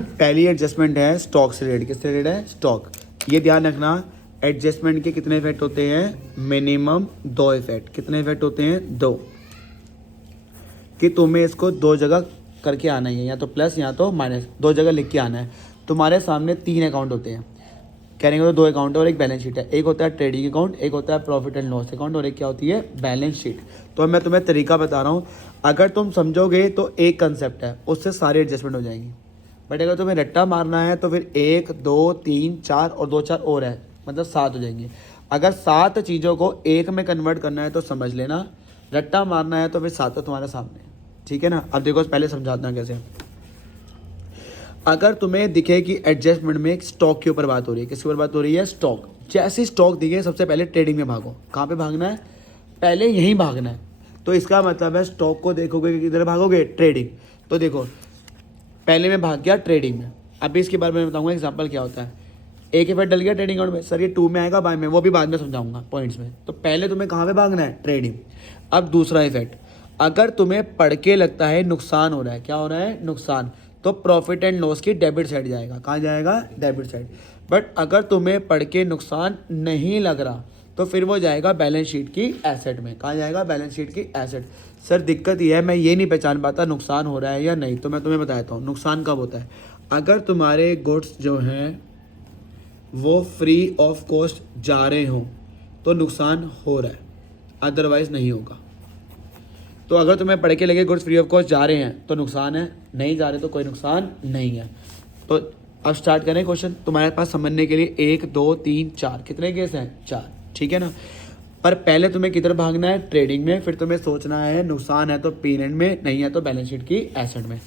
पहली एडजस्टमेंट है स्टॉक से रिलेटेड। किससे रिलेटेड है? स्टॉक। ये ध्यान रखना, एडजस्टमेंट के कितने इफेक्ट होते हैं? Minimum 2 effect. कितने इफेक्ट होते हैं? 2। कि तुम्हें इसको 2 जगह करके आना ही है, या तो प्लस या तो माइनस, 2 जगह लिख के आना है। तुम्हारे सामने 3 अकाउंट होते हैं, कहने को तो 2 अकाउंट है और एक बैलेंस शीट है। एक होता है ट्रेडिंग अकाउंट, एक होता है प्रॉफिट एंड लॉस अकाउंट, और एक क्या होती है? Balance sheet. तो मैं तुम्हें तरीका बता रहा हूँ, अगर तुम समझोगे तो एक कंसेप्ट है, उससे सारी एडजस्टमेंट हो जाएंगी। बट अगर तुम्हें रट्टा मारना है तो फिर 1 2 3 4 और 2 4 और है, मतलब 7 हो जाएंगी। अगर 7 चीज़ों को एक में कन्वर्ट करना है तो समझ लेना, रट्टा मारना है तो फिर 7 तो तुम्हारे सामने है। ठीक है ना? अब देखो पहले समझाता हूँ कैसे। अगर तुम्हें दिखे कि एडजस्टमेंट में स्टॉक के ऊपर बात हो रही है, किसके ऊपर बात हो रही है? स्टॉक। जैसे स्टॉक दिखे सबसे पहले ट्रेडिंग में भागो। कहाँ पे भागना है? पहले यहीं भागना है। तो इसका मतलब है स्टॉक को देखोगे किधर भागोगे? ट्रेडिंग। तो देखो पहले मैं भाग गया ट्रेडिंग में। अभी इसके बारे में बताऊंगा एग्जांपल क्या होता है। एक इफेक्ट डल गया ट्रेडिंग अकाउंट में, सर ये 2 में आएगा बाय में, वो भी बाद में समझाऊंगा पॉइंट्स में। तो पहले तुम्हें कहाँ पे भागना है? ट्रेडिंग। अब दूसरा इफेक्ट, अगर तुम्हें पढ़ के लगता है नुकसान हो रहा है, क्या हो रहा है? नुकसान, तो प्रॉफिट एंड लॉस की डेबिट साइड जाएगा। कहाँ जाएगा? Debit side. बट अगर तुम्हें पढ़ के नुकसान नहीं लग रहा तो फिर वो जाएगा बैलेंस शीट की एसेट में। कहाँ जाएगा? बैलेंस शीट की एसेट। सर दिक्कत ये है मैं ये नहीं पहचान पाता नुकसान हो रहा है या नहीं, तो मैं तुम्हें बताता हूँ नुकसान कब होता है। अगर तुम्हारे गुड्स जो हैं वो फ्री ऑफ कॉस्ट जा रहे हों तो नुकसान हो रहा है, अदरवाइज नहीं होगा। तो अगर तुम्हें पढ़ के लगे गुड्स फ्री ऑफ कॉस्ट जा रहे हैं तो नुकसान है, नहीं जा रहे तो कोई नुकसान नहीं है। तो अब स्टार्ट करें क्वेश्चन। तुम्हारे पास समझने के लिए 1 2 3 4 कितने केस हैं? 4। ठीक है ना? पर पहले तुम्हें किधर भागना है? ट्रेडिंग में। फिर तुम्हें सोचना है नुकसान है तो पीरियड में, नहीं है तो बैलेंस शीट की एसेट में।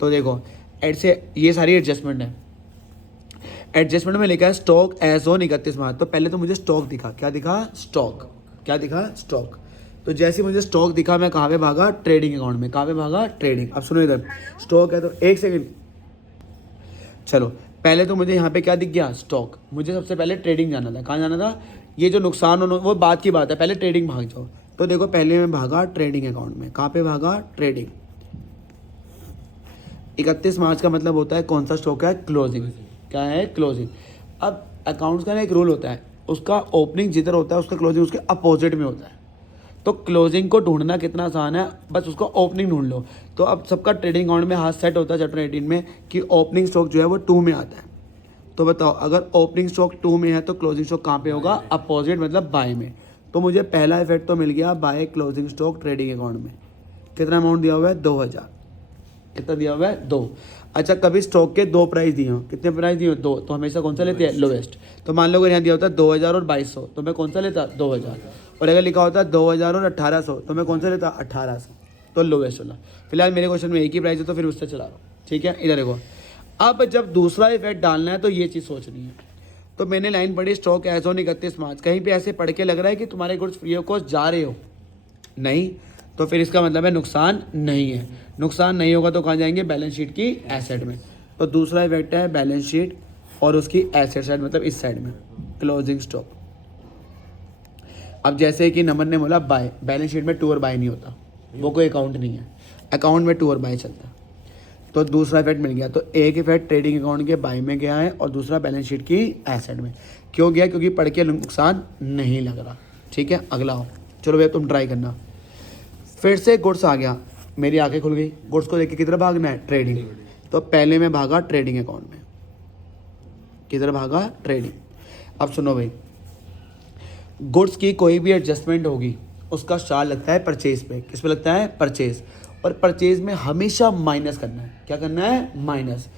तो देखो ऐसे ये सारी एडजस्टमेंट है। एडजस्टमेंट में लिखा है स्टॉक एज ऑन 31 मार्च। तो पहले तो मुझे स्टॉक दिखा, क्या दिखा? स्टॉक। क्या दिखा? स्टॉक। तो जैसे मुझे स्टॉक दिखा मैं कहाँ पे भागा? ट्रेडिंग अकाउंट में। कहाँ पे भागा? ट्रेडिंग। अब सुनो इधर, स्टॉक है तो एक सेकंड, चलो पहले तो मुझे यहाँ पे क्या दिख गया? स्टॉक। मुझे सबसे पहले ट्रेडिंग जाना था। कहाँ जाना था? ये जो नुकसान होना वो बात की बात है, पहले ट्रेडिंग भाग जाओ। तो देखो पहले मैं भागा ट्रेडिंग अकाउंट में। कहाँ पे भागा? ट्रेडिंग। 31 मार्च का मतलब होता है कौन सा स्टॉक है? क्लोजिंग। क्या है? क्लोजिंग। अब अकाउंट्स का ना एक रूल होता है, उसका ओपनिंग जिधर होता है उसका क्लोजिंग उसके अपोजिट में होता है। तो क्लोजिंग को ढूंढना कितना आसान है, बस उसको ओपनिंग ढूंढ लो। तो अब सबका ट्रेडिंग अकाउंट में हाथ सेट होता है चैप्टर 18 में कि ओपनिंग स्टॉक जो है वो 2 में आता है। तो बताओ अगर ओपनिंग स्टॉक 2 में है तो क्लोजिंग स्टॉक कहाँ पे होगा? अपोजिट, मतलब बाय में। तो मुझे पहला इफेक्ट तो मिल गया by closing stock trading account में। कितना अमाउंट दिया हुआ है? 2000। कितना दिया हुआ है? 2। अच्छा कभी स्टॉक के 2 प्राइस दिए हो, कितने प्राइस दिए हो? 2। तो हमेशा कौन सा लेते हैं? लोवेस्ट। तो मान लो अगर यहाँ दिया होता है 2000 और 2200 तो मैं कौन सा लेता? 2000। और अगर लिखा होता है 2000 और 1800 तो मैं कौन सा लेता? 1800। तो लोवेस्ट वाला। फिलहाल मेरे क्वेश्चन में एक ही प्राइस है तो फिर उससे चला रहा हूँ। ठीक है, इधर देखो। अब जब दूसरा इफेक्ट डालना है तो ये चीज़ सोचनी है। तो मैंने लाइन पढ़ी स्टॉक एज ऑन 31 मार्च। कहीं पे ऐसे पढ़ के लग रहा है कि तुम्हारे गुड्स फ्री ऑफ कॉस्ट जा रहे हो? नहीं। तो फिर इसका मतलब है नुकसान नहीं है। नुकसान नहीं होगा तो कहाँ जाएंगे? बैलेंस शीट की एसेट में। तो दूसरा इफेक्ट है बैलेंस शीट और उसकी एसेट साइड, मतलब इस साइड में क्लोजिंग स्टॉक। अब जैसे कि नमन ने बोला बाय, बैलेंस शीट में टू और बाय नहीं होता, वो कोई अकाउंट नहीं है। अकाउंट में टू और बाय चलता है। तो दूसरा इफेक्ट मिल गया। तो एक इफेक्ट ट्रेडिंग अकाउंट के बाय में गया है और दूसरा बैलेंस शीट की एसेट में। क्यों गया? क्योंकि पढ़ के नुकसान नहीं लग रहा। ठीक है, अगला हो। चलो भैया तुम ट्राई करना। फिर से गुड्स आ गया, मेरी आंखें खुल गई। गुड्स को देख के किधर भागना है? ट्रेडिंग। तो पहले मैं भागा ट्रेडिंग अकाउंट में। किधर भागा? ट्रेडिंग। अब सुनो भाई, गुड्स की कोई भी एडजस्टमेंट होगी उसका स्टार लगता है परचेज पे। किस पे लगता है? परचेज। और परचेज में हमेशा माइनस करना है। क्या करना है? माइनस।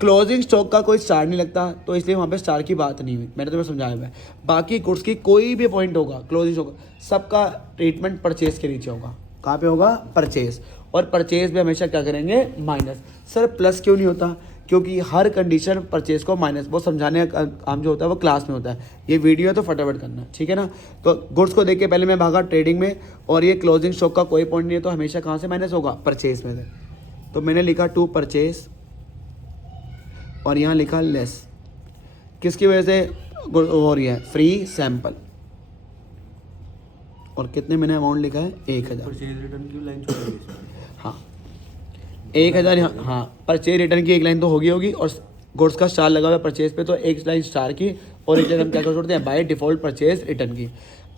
क्लोजिंग स्टॉक का कोई स्टार नहीं लगता तो इसलिए वहाँ पे स्टार की बात नहीं हुई, मैंने तुम्हें समझाया हुआ है। बाकी गुड्स की कोई भी पॉइंट होगा क्लोजिंग स्टॉक सबका ट्रीटमेंट परचेज के नीचे होगा। कहाँ पे होगा? परचेज। और परचेज में हमेशा क्या करेंगे? माइनस। सर प्लस क्यों नहीं होता? क्योंकि हर कंडीशन परचेज को माइनस, वो समझाने का काम जो होता है वो क्लास में होता है। ये वीडियो है तो फटाफट करना, ठीक है ना? तो गुड्स को देख के पहले मैं भागा ट्रेडिंग में और ये क्लोजिंग स्टॉक का कोई पॉइंट नहीं है तो हमेशा कहाँ से माइनस होगा? परचेज में से। तो मैंने लिखा टू परचेज और यहाँ लिखा लेस। किसकी वजह से हो रही है? Free sample. और कितने मैंने अमाउंट लिखा है? 1000। परचेज रिटर्न की लाइन छोड़ दी इसमें। हाँ, 1000 हाँ, परचेज रिटर्न की एक लाइन तो होगी और गुड्स का स्टार लगा हुआ है परचेज पे, तो एक लाइन स्टार की और एक लाइन हम क्या कर छोड़ते हैं, बाय डिफॉल्ट परचेज रिटर्न की।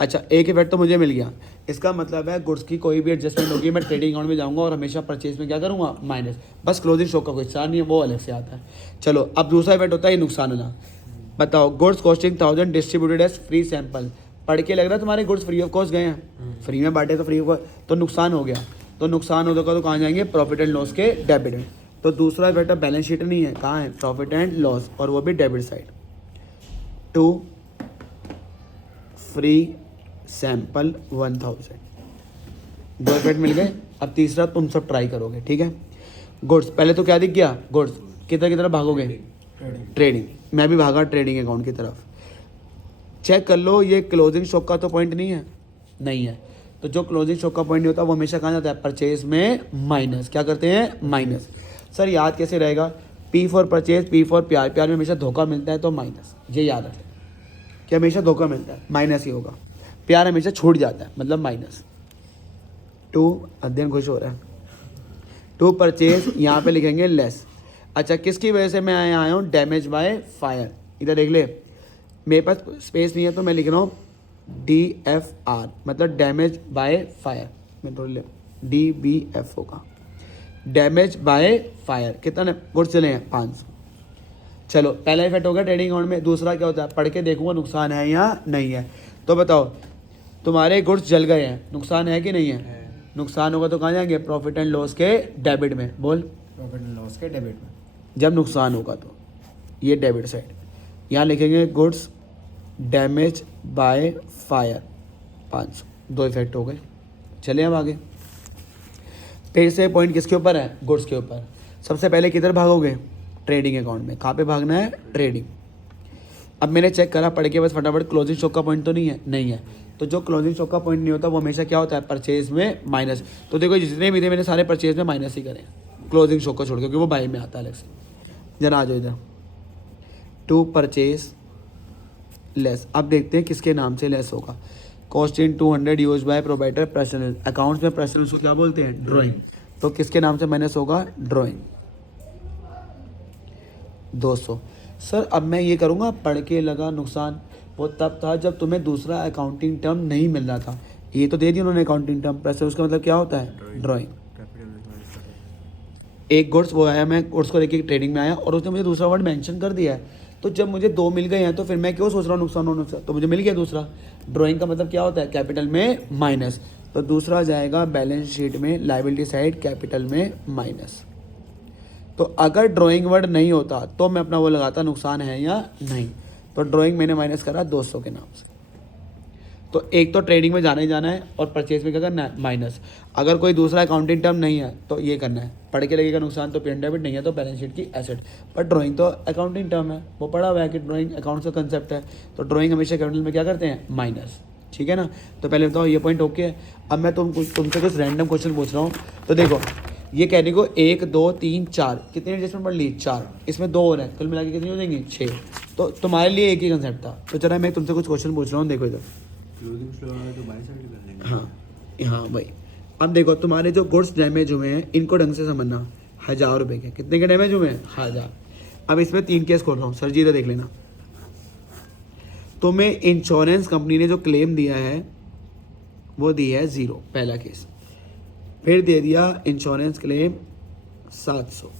अच्छा, एक इफेक्ट तो मुझे मिल गया। इसका मतलब है गुड्स की कोई भी एडजस्टमेंट होगी, मैं ट्रेडिंग अकाउंट में जाऊंगा और हमेशा परचेज में क्या करूंगा, माइनस। बस क्लोजिंग स्टॉक का कोई स्टार नहीं है, वो अलग से आता है। चलो, अब दूसरा इफेक्ट होता है नुकसान वाला। बताओ, goods costing 1000 distributed as free sample. पढ़ के लग रहा है तुम्हारे गुड्स फ्री ऑफ कॉस्ट गए हैं, फ्री में बांटे तो फ्री ऑफ कॉस्ट, तो नुकसान हो गया। तो नुकसान होगा तो कहाँ जाएंगे, प्रॉफिट एंड लॉस के डेबिट में। तो दूसरा इफेक्ट बैलेंस शीट नहीं है, कहाँ है, प्रॉफिट एंड लॉस, और वो भी debit side. To free sample 1000, दो इफेक्ट मिल गए। अब तीसरा तुम सब ट्राई करोगे, ठीक है। गुड्स पहले तो क्या दिख गया, गुड्स किधर की तरफ भागोगे, ट्रेडिंग। मैं भी भागा ट्रेडिंग अकाउंट की तरफ। चेक कर लो, ये क्लोजिंग स्टॉक का तो पॉइंट नहीं है, नहीं है। तो जो क्लोजिंग स्टॉक का पॉइंट नहीं होता वो हमेशा कहाँ जाता है, परचेज में माइनस। क्या करते हैं, माइनस। सर याद कैसे रहेगा, P for purchase, P for प्यार, प्यार में हमेशा धोखा मिलता है तो माइनस, ये याद रखें कि हमेशा धोखा मिलता है माइनस ही होगा, प्यार हमेशा छूट जाता है मतलब माइनस। टू अध्ययन खुश हो रहा है, टू परचेज यहाँ पे लिखेंगे लेस। अच्छा, किसकी वजह से मैं आया हूँ, डैमेज बाय फायर। इधर देख ले, मेरे पास स्पेस नहीं है तो मैं लिख रहा हूँ DFR, मतलब डैमेज बाय फायर। मैं थोड़ी ले DBF होगा, डैमेज बाय फायर। कितना गुड्स चले हैं, 500। चलो, पहला इफेक्ट होगा ट्रेडिंग अकाउंट में। दूसरा क्या होता है, पढ़ के देखूंगा नुकसान है या नहीं है। तो बताओ, तुम्हारे गुड्स जल गए हैं, नुकसान है कि नहीं है, नुकसान होगा तो कहाँ जाएंगे, प्रॉफिट एंड लॉस के डेबिट में। बोल, प्रॉफिट एंड लॉस के डेबिट में। जब नुकसान होगा तो ये डेबिट साइड, यहाँ लिखेंगे गुड्स डैमेज बाय फायर 500। दो इफेक्ट हो गए। चलिए अब आगे, फिर से पॉइंट किसके ऊपर है, गुड्स के ऊपर। सबसे पहले किधर भागोगे, ट्रेडिंग अकाउंट में। कहाँ पे भागना है, ट्रेडिंग। अब मैंने चेक करा पढ़ के बस फटाफट, क्लोजिंग स्टॉक का पॉइंट तो नहीं है, नहीं है। तो जो क्लोजिंग स्टॉक का पॉइंट नहीं होता वो हमेशा क्या होता है, परचेज में माइनस। तो देखो, जितने भी थे मैंने सारे परचेज में माइनस ही करे, क्लोजिंग स्टॉक को छोड़, क्योंकि वो बाई में आता है अलग से। जरा आ जाओ इधर, टू परचेज लेस। अब देखते हैं किसके नाम से लेस होगा। Costing 200 use by provider personal. Accounts में पर्सनल उसको क्या बोलते हैं, ड्राइंग। तो किसके नाम से माइनस होगा, ड्राइंग 200। सर अब मैं ये करूँगा, पढ़ के लगा नुकसान, वो तब था जब तुम्हें दूसरा अकाउंटिंग टर्म नहीं मिल रहा था। ये तो दे दी उन्होंने अकाउंटिंग टर्म, पर्सनल उसका मतलब क्या होता है, ड्राइंग। एक गुड्स वो आया, मैं गुड्स को लेके ट्रेडिंग में आया और उसने मुझे दूसरा वर्ड मेंशन कर दिया है। तो जब मुझे दो मिल गए हैं तो फिर मैं क्यों सोच रहा हूँ नुकसान होने से, तो मुझे मिल गया दूसरा। ड्राइंग का मतलब क्या होता है, कैपिटल में माइनस। तो दूसरा जाएगा बैलेंस शीट में लायबिलिटी साइड, कैपिटल में माइनस। तो अगर ड्राइंग वर्ड नहीं होता तो मैं अपना वो लगाता नुकसान है या नहीं। तो ड्राइंग मैंने माइनस करा 200 के नाम से। तो एक तो ट्रेडिंग में जाना ही जाना है और परचेज में क्या करना है, माइनस। अगर कोई दूसरा अकाउंटिंग टर्म नहीं है तो ये करना है, पढ़ के लगेगा नुकसान तो पेन डेबिट, नहीं है तो बैलेंस शीट की एसेट। पर ड्राइंग तो अकाउंटिंग टर्म है, वो पढ़ा हुआ है कि ड्राइंग अकाउंट का कंसेप्ट है। तो ड्राइंग हमेशा कैपिटल में क्या करते हैं, माइनस। ठीक है ना। तो पहले बताओ ये पॉइंट ओके है। अब मैं तुमसे कुछ रैंडम क्वेश्चन पूछ रहा हूँ। तो देखो, ये कहने को 1 2 3 4 कितने एडजस्टमेंट पढ़ ली, 4। इसमें 2 और हैं, कुल मिला के कितनी हो जाएंगी, 6। तो तुम्हारे लिए एक ही कंसेप्ट था। तो चला मैं तुमसे कुछ क्वेश्चन पूछ रहा हूँ, देखो इधर। हाँ हाँ भाई, अब देखो तुम्हारे जो गुड्स डैमेज हुए हैं इनको ढंग से समझना। 1000 रुपये के, कितने के डैमेज हुए हैं, 1000। अब इसमें 3 केस खोल रहा हूँ, सर जी इधर देख लेना। तुम्हें इंश्योरेंस कंपनी ने जो क्लेम दिया है वो दी है 0, पहला केस। फिर दे दिया इंश्योरेंस क्लेम 700,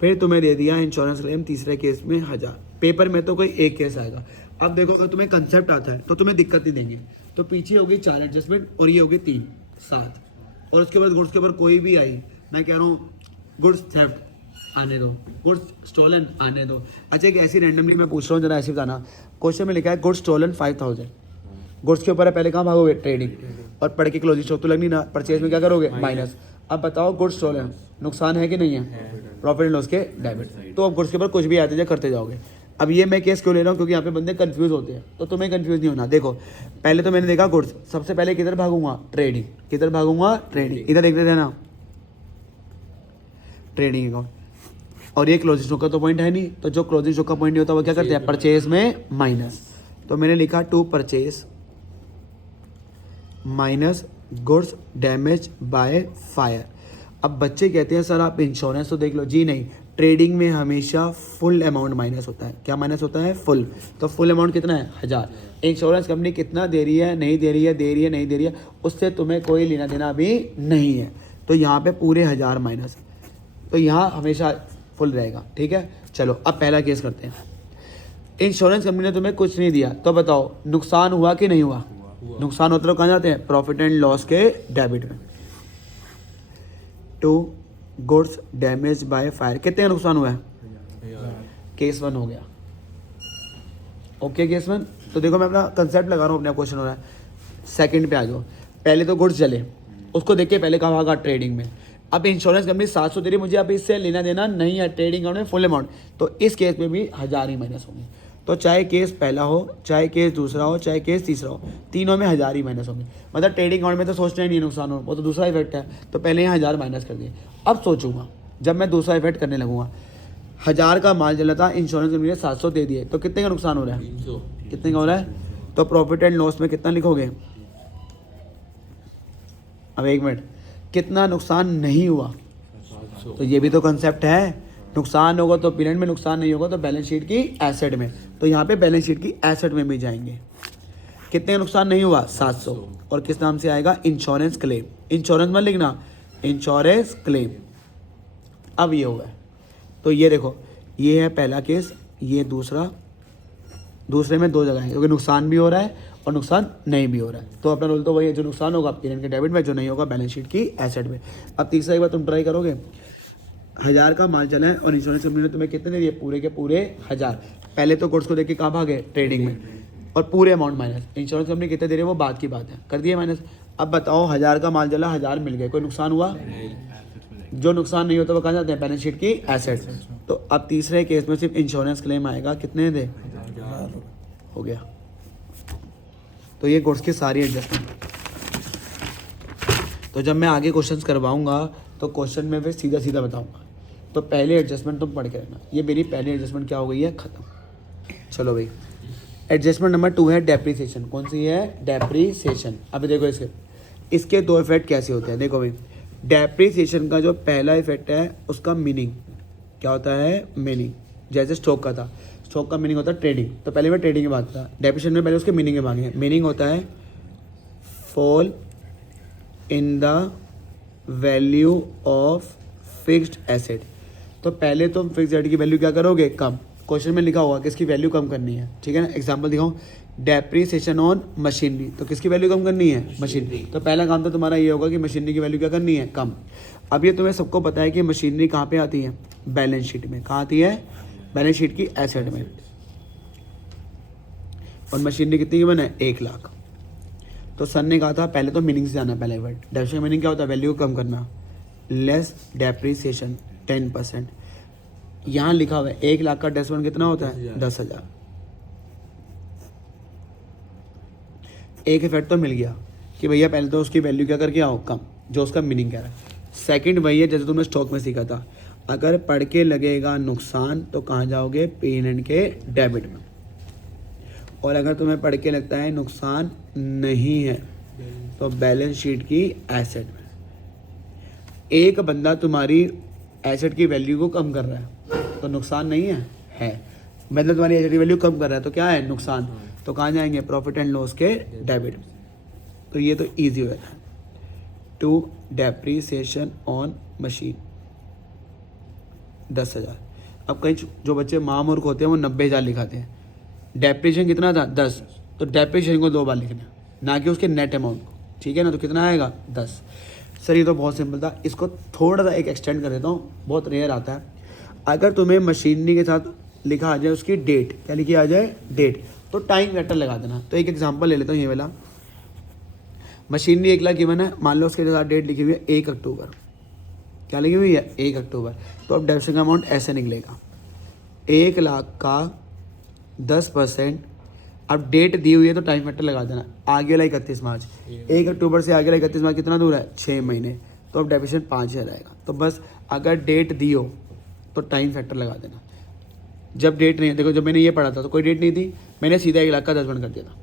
फिर तुम्हें दे दिया इंश्योरेंस क्लेम तीसरे केस में 1000। पेपर में तो कोई एक केस आएगा। अब देखो, अगर तुम्हें कंसेप्ट आता है तो तुम्हें दिक्कत नहीं देंगे। तो पीछे होगी 4 एडजस्टमेंट और ये होगी 3, 7। और उसके बाद गुड्स के ऊपर कोई भी आई, मैं कह रहा हूँ गुड्स थेफ्ट आने दो, गुड्स स्टोलन आने दो। अच्छा, एक ऐसी रैंडमली मैं पूछ रहा हूँ, जरा ऐसे बताना। क्वेश्चन में लिखा है गुड्स स्टोलन 5000, गुड्स के ऊपर है, पहले कहाँ भागोगे, ट्रेडिंग। और पढ़ के क्लोजिंग स्टॉक तो लगनी ना, परचेज में क्या करोगे, माइनस। अब बताओ गुड्स स्टोलन नुकसान है कि नहीं है, प्रॉफिट एंड लॉस के डेबिट। तो अब गुड्स के ऊपर कुछ भी आते जाए करते जाओगे। अब ये मैं केस क्यों ले रहा हूँ, क्योंकि यहाँ पे बंदे कंफ्यूज होते हैं, तो तुम्हें कंफ्यूज नहीं होना। देखो, पहले तो मैंने देखा गुड्स, सबसे पहले किधर भागूंगा, ट्रेडिंग। किधर भागूंगा, ट्रेडिंग। इधर देखते थे ना, ट्रेडिंग अकाउंट। और ये क्लोजिंग स्टॉक का तो पॉइंट है नहीं, तो जो क्लोजिंग स्टॉक का पॉइंट नहीं होता वो क्या करते हैं, परचेज में माइनस। तो मैंने लिखा to purchase minus goods damage by fire. अब बच्चे कहते हैं सर आप इंश्योरेंस तो देख लो। जी नहीं, ट्रेडिंग में हमेशा फुल अमाउंट माइनस होता है। क्या माइनस होता है? फुल। तो फुल अमाउंट कितना है? 1000। इंश्योरेंस कंपनी कितना दे रही है, नहीं दे रही है, दे रही है, नहीं दे रही है, उससे तुम्हें कोई लेना देना भी नहीं है। तो यहाँ पे पूरे 1000 माइनस, तो यहाँ हमेशा फुल रहेगा। ठीक है, चलो अब पहला केस करते हैं। इंश्योरेंस कंपनी ने तुम्हें कुछ नहीं दिया, तो बताओ नुकसान हुआ कि नहीं हुआ? नुकसान होता तो कहाँ जाते हैं? प्रॉफिट एंड लॉस के डेबिट में। 2 गुड्स डैमेज बाय फायर, कितने का नुकसान हुआ है? केस 1 हो गया। Okay, case 1। तो देखो मैं अपना कंसेप्ट लगा रहा हूँ, अपना क्वेश्चन हो रहा है। सेकंड पे आ जाओ। पहले तो गुड्स जले, उसको देख के पहले कहा भागा ट्रेडिंग में। अब इंश्योरेंस कंपनी 700 दे रही, मुझे अब इससे लेना देना नहीं है, ट्रेडिंग अकाउंट में फुल अमाउंट, तो इस केस में भी 1000 ही माइनस होंगे। तो चाहे केस पहला हो, चाहे केस दूसरा हो, चाहे केस तीसरा हो, तीनों में 1000 ही माइनस होंगे। मतलब ट्रेडिंग अकाउंट में तो सोचना ही नहीं नुकसान हो, वो तो दूसरा इफेक्ट है, तो पहले यहाँ 1000 माइनस कर दिए। अब सोचूंगा जब मैं दूसरा इफेक्ट करने लगूंगा, 1000 का माल जला था, इंश्योरेंस कंपनी ने 700 दे दिए, तो कितने का नुकसान हो रहा है? 300। कितने का हो रहा है? तो प्रॉफिट एंड लॉस में कितना लिखोगे? अब एक मिनट, कितना नुकसान नहीं हुआ? 700। तो ये भी तो कंसेप्ट है, नुकसान होगा तो पीरियड में, नुकसान नहीं होगा तो बैलेंस शीट की एसेट में। तो यहाँ पे बैलेंस शीट की एसेट में भी जाएंगे। कितने का नुकसान नहीं हुआ? 700। और किस नाम से आएगा? Insurance claim. इंश्योरेंस मत लिखना, इंश्योरेंस क्लेम। अब ये हुआ है, तो ये देखो, ये है पहला केस, ये दूसरा। दूसरे में 2 जगह है, क्योंकि नुकसान भी हो रहा है और नुकसान नहीं भी हो रहा है। तो अपना रोल तो वही है, जो नुकसान होगा पीरियड के डेबिट में, जो नहीं होगा बैलेंस शीट की एसेट में। अब तीसरा एक बार तुम ट्राई करोगे, 1000 का माल चला है और इंश्योरेंस कंपनी ने तुम्हें कितने दिए? पूरे के पूरे 1000। पहले तो गुड्स को देख के कहाँ भागे? ट्रेडिंग में, और पूरे अमाउंट माइनस। इंश्योरेंस कंपनी कितने दे रही है वो बात की बात है, कर दिए माइनस। अब बताओ 1000 का माल चला, 1000 मिल गए, कोई नुकसान हुआ? जो नुकसान नहीं होता वो कहाँ जाते हैं? बैलेंस शीट की एसेट। तो अब तीसरे केस में सिर्फ इंश्योरेंस क्लेम आएगा, कितने दे? हो गया। तो ये गुड्स की सारी एडजस्टमेंट। तो जब मैं आगे क्वेश्चंस करवाऊंगा तो क्वेश्चन में फिर सीधा सीधा बताऊंगा। तो पहले एडजस्टमेंट तुम पढ़ के रहना। ये मेरी पहली एडजस्टमेंट क्या हो गई है? खत्म। चलो भाई, एडजस्टमेंट नंबर 2 है डेप्रीसिएशन। कौन सी है? डेप्रीसिएशन। अभी देखो इसके 2 इफेक्ट कैसे होते हैं। देखो भाई, डेप्रीसिएशन का जो पहला इफेक्ट है उसका मीनिंग क्या होता है? मीनिंग जैसे स्टॉक का था, स्टॉक का मीनिंग होता है ट्रेडिंग। तो पहले मैं ट्रेडिंग की बात था, डेप्रीसिएशन में पहले उसके मीनिंग के मांगे। मीनिंग होता है fall in the value of fixed asset. तो पहले तुम फिक्स्ड एसेट की वैल्यू क्या करोगे? कम। क्वेश्चन में लिखा होगा किसकी वैल्यू कम करनी है, ठीक है ना। एग्जांपल दिखाऊं, डेप्रीसिएशन ऑन मशीनरी, तो किसकी वैल्यू कम करनी है? मशीनरी। तो पहला काम तो तुम्हारा ये होगा कि मशीनरी की वैल्यू क्या करनी है? कम। अब ये तुम्हें सबको पता है कि मशीनरी कहाँ पे आती है? बैलेंस शीट में। कहाँ आती है? बैलेंस शीट की एसेट में। और मशीनरी कितनी की बने? 1 लाख। तो सर ने कहा था पहले तो मीनिंग से जाना। पहले वर्ड डेप्रीसिएशन मीनिंग क्या होता है? वैल्यू कम करना। Less depreciation 10%। यहाँ लिखा हुआ है 1 लाख का डेसिमल कितना होता है? 10,000। एक इफेक्ट तो मिल गया कि भैया पहले तो उसकी वैल्यू क्या करके आओ? कम, जो उसका मीनिंग कह रहा है। सेकंड वही है जैसे तुमने स्टॉक में सीखा था, अगर पढ़ के लगेगा नुकसान तो कहाँ जाओगे? P&L के डेबिट में। और अगर तुम्हें पढ़ के लगता है नुकसान नहीं है तो बैलेंस शीट की एसेट में। एक बंदा तुम्हारी एसेट की वैल्यू को कम कर रहा है तो नुकसान नहीं है। मतलब तुम्हारी एसेट की वैल्यू कम कर रहा है तो क्या है? नुकसान। तो कहाँ जाएंगे? प्रॉफिट एंड लॉस के डेबिट। तो ये तो ईजी हो जाता है। 2 डेप्रीसिएशन ऑन मशीन 10,000। अब कई जो बच्चे महामूर्ख होते हैं वो 90,000 लिखाते हैं। डेप्रीसिएशन कितना था? 10। तो डेप्रीसिएशन को 2 बार लिखना, ना कि उसके नेट अमाउंट को, ठीक है ना। तो कितना आएगा? 10। सर ये तो बहुत सिंपल था, इसको थोड़ा सा एक एक्सटेंड कर देता हूँ, बहुत रेयर आता है। अगर तुम्हें मशीनरी के साथ लिखा आ जाए उसकी डेट, क्या लिखी आ जाए? डेट, तो टाइम फैक्टर लगा देना। तो एक एग्जांपल ले लेता हूँ, ये वाला मशीनरी 1 लाख गिवन है, मान लो उसके साथ डेट लिखी हुई है 1 अक्टूबर। क्या लिखी हुई है? 1 अक्टूबर। तो अब डेप्रीसिएशन का अमाउंट ऐसे निकलेगा, 1 लाख का 10%। अब डेट दी हुई है तो टाइम फैक्टर लगा देना, आगे वाला 31 मार्च। 1 अक्टूबर से आगे वाला 31 मार्च कितना दूर है? 6 महीने। तो अब डेप्रीसिएशन 5,000 आएगा। तो बस अगर डेट दी हो तो टाइम फैक्टर लगा देना। जब डेट नहीं है, देखो जब मैंने ये पढ़ा था तो कोई डेट नहीं थी, मैंने सीधा 1 लाख का 10% कर दिया था।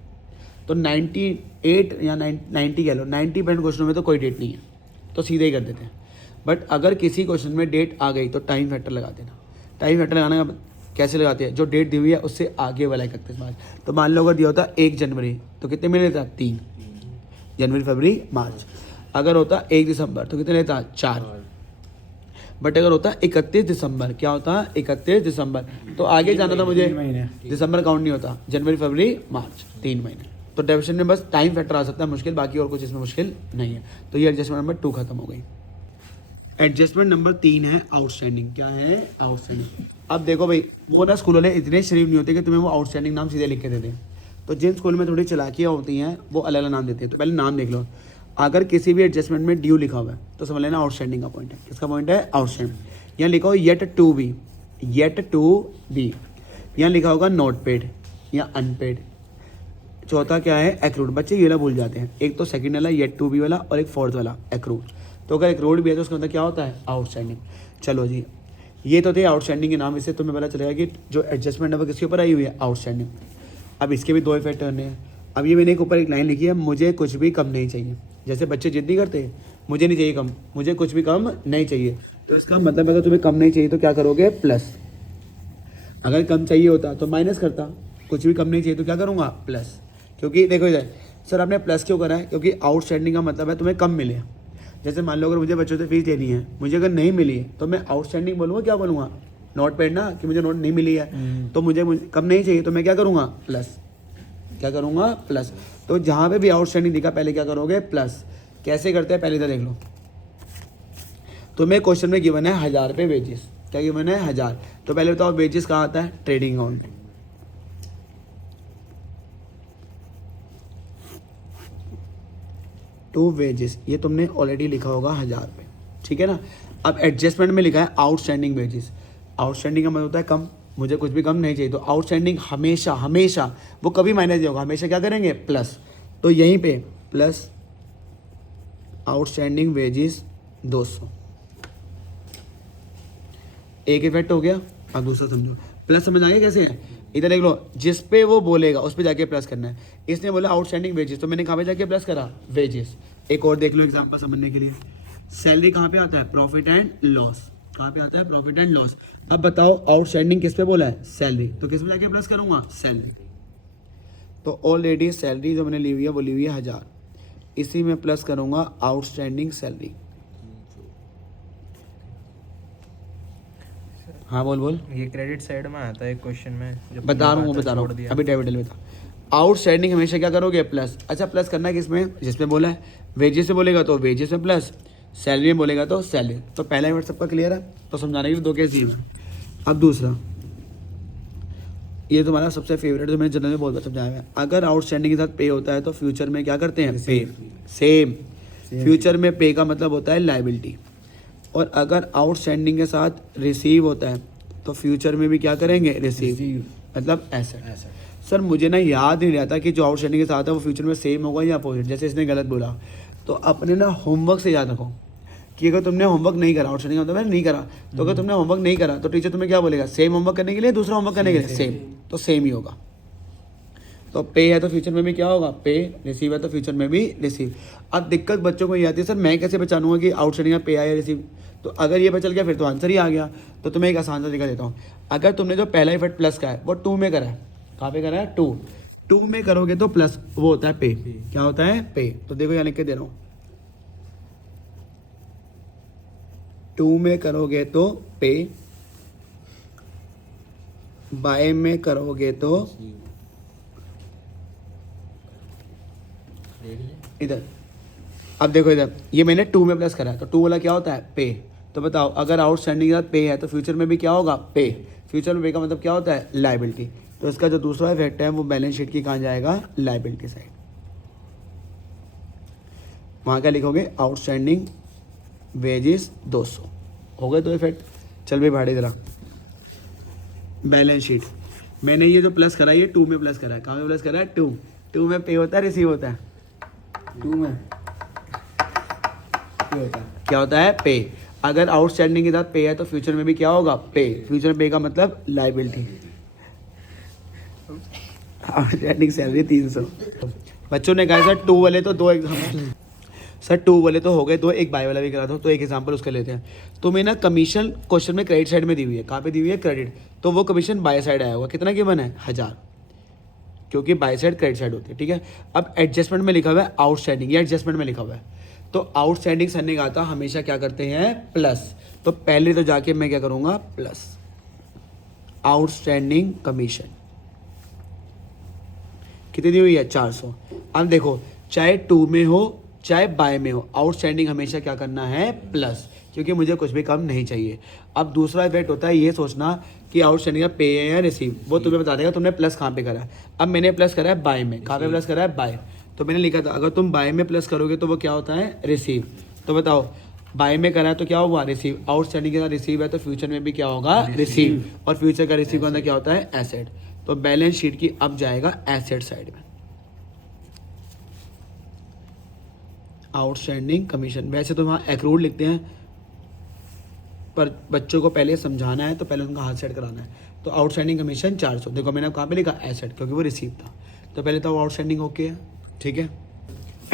तो 98 या 90 कह लो, 90% क्वेश्चनों में तो कोई डेट नहीं है, तो सीधे ही कर देते हैं। बट अगर किसी क्वेश्चन में डेट आ गई तो टाइम फैक्टर लगा देना। टाइम फैक्टर लगाने का कैसे लगाते हैं, जो डेट दी हुई है उससे आगे वाला 31 मार्च। तो मान लो अगर दिया होता 1 जनवरी तो कितने महीने लेता, 3 जनवरी फरवरी मार्च। अगर होता 1 दिसंबर तो कितने लेता, 4। बट अगर होता 31 दिसंबर, क्या होता 31 दिसंबर, तो आगे जाना था मुझे, 3 महीने। दिसंबर काउंट नहीं होता, जनवरी फरवरी मार्च 3 महीने। तो डेफिनेशन में बस टाइम फैक्टर आ सकता है मुश्किल, बाकी और कुछ इसमें मुश्किल नहीं है। तो ये एडजस्टमेंट नंबर 2 खत्म हो गई। एडजस्टमेंट नंबर 3 है आउटस्टैंडिंग। क्या है, आउटस्टैंडिंग। अब देखो भाई, वो ना स्कूलों ने इतने शरीफ नहीं होते कि तुम्हें वो आउटस्टैंडिंग नाम सीधे लिख के दे दें। तो जिन स्कूल में थोड़ी चालाकियाँ होती हैं वो अलग अलग नाम देते हैं। तो पहले नाम देख लो। अगर किसी भी एडजस्टमेंट में ड्यू लिखा हुआ है तो समझ लेना आउटस्टैंडिंग का पॉइंट है। किसका पॉइंट है, आउटस्टैंडिंग। यहाँ लिखा हो yet to be, yet to be. यहाँ लिखा होगा नॉट पेड या अनपेड। चौथा क्या है, एक्रूड। बच्चे ये वाला भूल जाते हैं, एक तो सेकंड वाला येट टू बी वाला और एक फोर्थ वाला एक्रूड। तो अगर एक्रूड भी है तो उसका मतलब क्या होता है, आउटस्टैंडिंग। चलो जी, ये तो थे आउटस्टैंडिंग के नाम। इससे तुम्हें पता चलेगा कि जो एडजस्टमेंट नंबर किसके ऊपर आई हुई है, आउटस्टैंडिंग। अब इसके भी 2 इफेक्ट करने हैं। अब ये मैंने एक ऊपर एक लाइन लिखी है, मुझे कुछ भी कम नहीं चाहिए। जैसे बच्चे जिद नहीं करते, मुझे नहीं चाहिए कम, मुझे कुछ भी कम नहीं चाहिए। तो इसका मतलब अगर तुम्हें कम नहीं चाहिए तो क्या करोगे, प्लस। अगर कम चाहिए होता तो माइनस करता, कुछ भी कम नहीं चाहिए तो क्या करूँगा, प्लस। क्योंकि देखो इधर सर आपने प्लस क्यों करा है, क्योंकि आउटस्टैंडिंग का मतलब है तुम्हें कम मिले। जैसे मान लो अगर मुझे बच्चों से फीस देनी है, मुझे अगर नहीं मिली है तो मैं आउटस्टैंडिंग बोलूँगा, क्या बोलूँगा, नोट पेड ना, कि मुझे नोट नहीं मिली है तो मुझे कम नहीं चाहिए तो मैं क्या करूँगा, प्लस। क्या करूँगा, प्लस। तो जहाँ पे भी आउटस्टैंडिंग दिखा पहले क्या करोगे, प्लस। कैसे करते हैं पहले इधर देख लो। तुम्हें क्वेश्चन में गिवन है 1000 रुपये वेजेस। क्या गिवन है, 1000। तो पहले बताओ वेजेस कहाँ आता है, ट्रेडिंग अकाउंट में। टू वेजेस, ये तुमने ऑलरेडी लिखा होगा 1000 रुपये, ठीक है ना। अब एडजस्टमेंट में लिखा है आउटस्टैंडिंग वेजेस। आउटस्टैंडिंग का मतलब होता है कम, मुझे कुछ भी कम नहीं चाहिए। तो आउटस्टैंडिंग हमेशा हमेशा वो कभी माइनस नहीं होगा, हमेशा क्या करेंगे, प्लस। तो यहीं पे प्लस आउटस्टैंडिंग वेजेस 200। एक इफेक्ट हो गया। अब दूसरा समझो, प्लस समझ आ गया कैसे है। इधर देख लो, जिस पे वो बोलेगा उस पे जाके प्लस करना है। इसने बोला आउटस्टैंडिंग वेजेस तो मैंने कहाँ पे जाके प्लस करा, वेजेस। एक और देख लो एग्जांपल समझने के लिए। सैलरी कहाँ पे आता है, प्रॉफिट एंड लॉस। कहाँ पे आता है, प्रॉफिट एंड लॉस। अब बताओ आउटस्टैंडिंग किस पे बोला है, सैलरी, तो किस पे जाके प्लस करूंगा, सैलरी। तो ऑलरेडी सैलरी जो मैंने ली हुई है वो ली हुई है 1000, इसी में प्लस करूंगा आउटस्टैंडिंग सैलरी। हाँ बोल बोल। ये क्रेडिट साइड में आता है क्वेश्चन में, जब बता रहा हूँ छोड़ बता रहा हूँ दिया। अभी डेबिट बता। आउटस्टैंडिंग हमेशा क्या करोगे, प्लस। अच्छा प्लस करना है किसमें, जिसमें बोला है। वेजेस से बोलेगा तो वेजेस में प्लस, सैलरी में बोलेगा तो सैलरी। तो पहला इवेंट सबका क्लियर है, तो समझाने के लिए 2 केस दिए हैं। अब दूसरा, ये तुम्हारा सबसे फेवरेट जो मैंने जनरल में बहुत बार समझाया है। अगर आउटस्टैंडिंग के साथ पे होता है तो फ्यूचर में क्या करते हैं, पे। सेम। फ्यूचर में पे का मतलब होता है लाइबिलिटी। और अगर आउटस्टैंडिंग के साथ रिसीव होता है तो फ्यूचर में भी क्या करेंगे, रिसीव, मतलब एसेट। सर मुझे ना याद नहीं रहता कि जो आउटस्टैंडिंग के साथ है वो फ्यूचर में सेम होगा या अपोजिट। जैसे इसने गलत बोला, तो अपने ना होमवर्क से याद रखो कि अगर तुमने होमवर्क नहीं करा, आउटस्टैंडिंग का मतलब है नहीं करा, तो अगर तुमने होमवर्क नहीं करा तो टीचर तुम्हें क्या बोलेगा, सेम होमवर्क करने के लिए, दूसरा होमवर्क करने के लिए सेम, तो सेम ही होगा। तो पे है तो फ्यूचर में भी क्या होगा, पे। रिसीव है तो फ्यूचर में भी रिसीव। अब दिक्कत बच्चों को ये आती है, सर मैं कैसे पहचानूंगा कि आउटस्टैंडिंग का पे आया रिसीव। तो अगर ये पता चल गया फिर तो आंसर ही आ गया। तो तुम्हें एक आसान सा तरीका देता हूँ। अगर तुमने जो पहला इफेक्ट प्लस का है वो 2 में करा है, कहाँ पे करा है, 2 में करोगे तो प्लस वो होता है पे। क्या होता है, पे। तो देखो यहाँ लिख के दे रहा हूँ, 2 में करोगे तो पे, बाय में करोगे तो इधर। अब देखो इधर, ये मैंने 2 में प्लस करा है तो 2 वाला क्या होता है, पे। तो बताओ अगर आउटस्टैंडिंग के साथ पे है तो फ्यूचर में भी क्या होगा, पे। फ्यूचर में पे का मतलब क्या होता है, लाइबिलिटी। तो इसका जो दूसरा इफेक्ट है वो बैलेंस शीट की कहाँ जाएगा, लाइबिलिटी साइड। वहाँ क्या लिखोगे, आउटस्टैंडिंग वेजेस 200। हो गए 2 इफेक्ट। चल भाई भाड़े जरा, बैलेंस शीट। मैंने ये जो प्लस करा है ये 2 में प्लस करा है। कहाँ में प्लस करा है, 2 में पे होता है, रिसीव होता है, 2 में पे होता है, क्या होता है, पे। अगर आउटस्टैंडिंग के साथ पे है तो फ्यूचर में भी क्या होगा, पे। फ्यूचर में पे का मतलब लाइबिलिटी। Outstanding salary 300। बच्चों ने कहा सर 2 वाले तो 2 एग्जाम। सर 2 वाले तो हो गए, तो एक बाय वाला भी करा दो। तो एक एग्जांपल उसका लेते हैं। तो मैं ना कमीशन क्वेश्चन में क्रेडिट साइड में दी हुई है, कहाँ पे दी हुई है, क्रेडिट। तो वो कमीशन बाय साइड आया होगा, कितना गिवन है, 1000, क्योंकि बाय साइड क्रेडिट साइड होती है, ठीक है। अब एडजस्टमेंट में लिखा हुआ है आउटस्टैंडिंग, या एडजस्टमेंट में लिखा हुआ है, तो आउटस्टैंडिंग सर ने कहा था हमेशा क्या करते हैं, प्लस। तो पहले तो जाके मैं क्या करूँगा, प्लस आउटस्टैंडिंग कमीशन कितनी दी हुई है, 400। अब देखो चाहे 2 में हो चाहे बाय में हो, आउटस्टैंडिंग हमेशा क्या करना है, प्लस, क्योंकि मुझे कुछ भी कम नहीं चाहिए। अब दूसरा इफेक्ट होता है ये सोचना कि आउटस्टैंडिंग का पे है या रिसीव, वो तुम्हें बता देगा तुमने प्लस कहाँ पे करा है। अब मैंने प्लस करा है बाय में, कहाँ पे प्लस करा है, बाय। तो मैंने लिखा था अगर तुम बाय में प्लस करोगे तो वो क्या होता है, रिसीव। तो बताओ बाय में करा है तो क्या हुआ, रिसीव। आउटस्टैंडिंग के साथ रिसीव है तो फ्यूचर में भी क्या होगा, रिसीव। और फ्यूचर का रिसीव का अंदर क्या होता है, एसेट। तो बैलेंस शीट की अब जाएगा एसेट साइड में, आउटस्टैंडिंग कमीशन। वैसे तो वहाँ एक्रूड लिखते हैं, पर बच्चों को पहले समझाना है तो पहले उनका हाथ सेट कराना है। तो आउटस्टैंडिंग कमीशन 400, देखो मैंने कहाँ पे लिखा, एसेट, क्योंकि वो रिसीव था। तो पहले तो आउटस्टैंडिंग ओके है, ठीक है।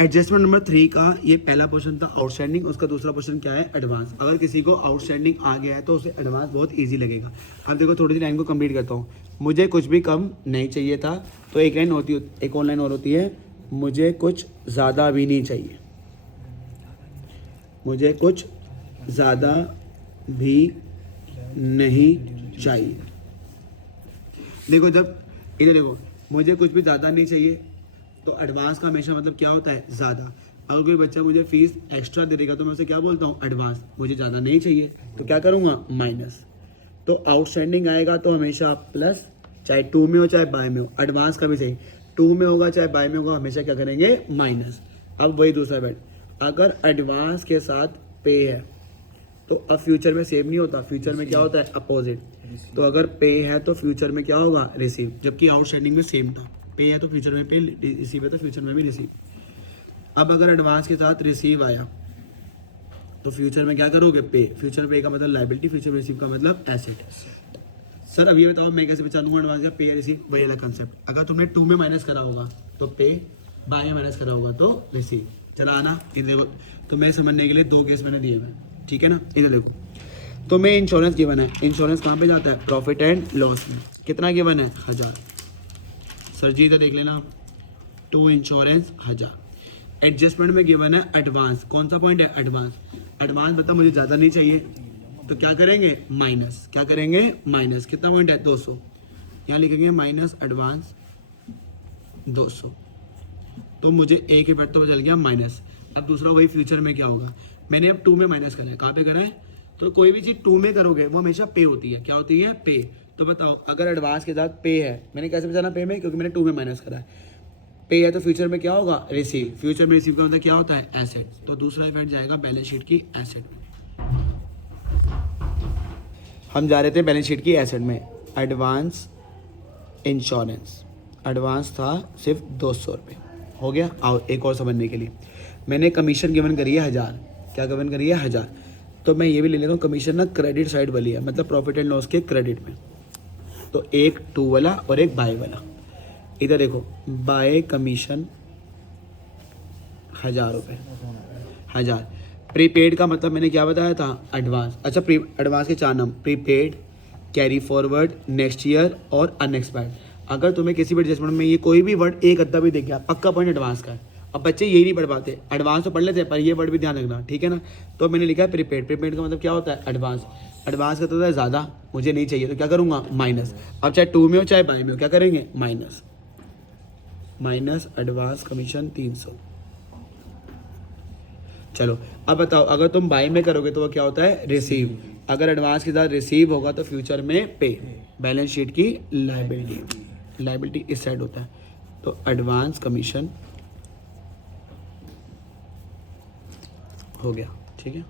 एडजस्टमेंट नंबर 3 का ये पहला क्वेश्चन था आउटस्टैंडिंग, उसका दूसरा क्वेश्चन क्या है, एडवांस। अगर किसी को आउटस्टैंडिंग आ गया है तो उसे एडवांस बहुत ईजी लगेगा। अब देखो थोड़ी सी लाइन को कंप्लीट करता हूँ। मुझे कुछ भी कम नहीं चाहिए था, तो एक लाइन होती, एक और लाइन और होती है, मुझे कुछ ज़्यादा भी नहीं चाहिए, मुझे कुछ ज़्यादा भी नहीं चाहिए। देखो जब इधर देखो, मुझे कुछ भी ज़्यादा नहीं चाहिए, तो एडवांस का हमेशा मतलब क्या होता है, ज़्यादा। अगर कोई बच्चा मुझे फीस एक्स्ट्रा दे देगा तो मैं उसे क्या बोलता हूँ, एडवांस। मुझे ज़्यादा नहीं चाहिए तो क्या करूँगा, माइनस। तो आउटस्टैंडिंग आएगा तो हमेशा प्लस, चाहे 2 में हो चाहे बाय में हो। एडवांस का भी सही, 2 में होगा चाहे बाय में होगा, हमेशा क्या करेंगे, माइनस। अब वही दूसरा बेट, अगर एडवांस के साथ पे है तो अब फ्यूचर में सेम नहीं होता, फ्यूचर में क्या होता है, अपोजिट। तो अगर पे है तो फ्यूचर में क्या होगा, रिसीव, जबकि आउटस्टैंडिंग में सेम था। पे है तो फ्यूचर में पे, रिसीव है तो फ्यूचर में भी रिसीव। अब अगर एडवांस के साथ रिसीव आया तो फ्यूचर में क्या करोगे, पे। फ्यूचर पे का मतलब लाइबिलिटी, फ्यूचर रिसीव का मतलब एसेट। सर अब ये बताओ मैं कैसे पहचान दूंगा एडवांस का, पे या रिसीव, वही वाला कंसेप्ट। अगर तुमने 2 में माइनस करा होगा तो पे, बाय में माइनस करा होगा तो रिसीव। चला आना, इधर देखो, तो मैं समझने के लिए 2 केस मैंने दिए हुए, ठीक है ना। इधर देखो, तो मैं इंश्योरेंस गिवन है, इंश्योरेंस कहाँ पे जाता है, प्रॉफिट एंड लॉस में। कितना गिवन है, 1000। सर जी इधर देख लेना, टू इंश्योरेंस 1000। एडजस्टमेंट में गिवन है एडवांस, कौन सा पॉइंट है, एडवांस। एडवांस मतलब मुझे ज़्यादा नहीं चाहिए, तो क्या करेंगे, माइनस। क्या करेंगे, माइनस। कितना पॉइंट है, 200। यहाँ लिखेंगे माइनस एडवांस 200। तो मुझे एक ही बेट तो चल गया माइनस। अब दूसरा वही फ्यूचर में क्या होगा, मैंने अब 2 में माइनस करा है, कहाँ पे करा है, तो कोई भी चीज़ 2 में करोगे वो हमेशा पे होती है। क्या होती है, पे। तो बताओ अगर एडवांस के साथ पे है, मैंने कैसे पहचाना पे में, क्योंकि मैंने 2 में माइनस करा है। पे है तो फ्यूचर में क्या होगा, रिसीव। फ्यूचर में रिसीव का मतलब क्या होता है, एसेट। तो दूसरा इफेक्ट जाएगा बैलेंस शीट की एसेट में। हम जा रहे थे बैलेंस शीट की एसेट में, एडवांस इंश्योरेंस। एडवांस था सिर्फ 200 रुपये, हो गया। आओ एक और समझने के लिए, मैंने कमीशन गिवन करी है 1000। क्या गिवन करी है, 1000। तो मैं ये भी ले लेता हूँ, कमीशन ना क्रेडिट साइड वाली है, मतलब प्रॉफिट एंड लॉस के क्रेडिट में। तो एक 2 वाला और एक बाय वाला। इधर देखो, बाय कमीशन 1000 रुपये, 1000। प्रीपेड का मतलब मैंने क्या बताया था, एडवांस। अच्छा, एडवांस के 4 नाम, prepaid, carry forward, next year और अनएक्सपायर्ड। अगर तुम्हें किसी भी एडजस्टमेंट में ये कोई भी वर्ड एक अद्दा भी दिख गया, पक्का पॉइंट एडवांस का है। अब बच्चे यही नहीं पढ़ पाते, एडवांस तो पढ़ लेते हैं पर ये वर्ड भी ध्यान रखना, ठीक है ना। तो मैंने लिखा है प्रीपेड। प्रीपेड का मतलब क्या होता है, एडवांस। एडवांस का तो होता है ज़्यादा, मुझे नहीं चाहिए तो क्या करूँगा, माइनस। अब चाहे 2 में हो चाहे बाय में हो, क्या करेंगे, माइनस। Minus advance commission 300। चलो अब बताओ, अगर तुम बाय में करोगे तो वो क्या होता है, रिसीव। अगर एडवांस के साथ रिसीव होगा तो फ्यूचर में पे। बैलेंस शीट की लाइबिलिटी, लाइबिलिटी इस साइड होता है। तो एडवांस कमीशन हो गया, ठीक है।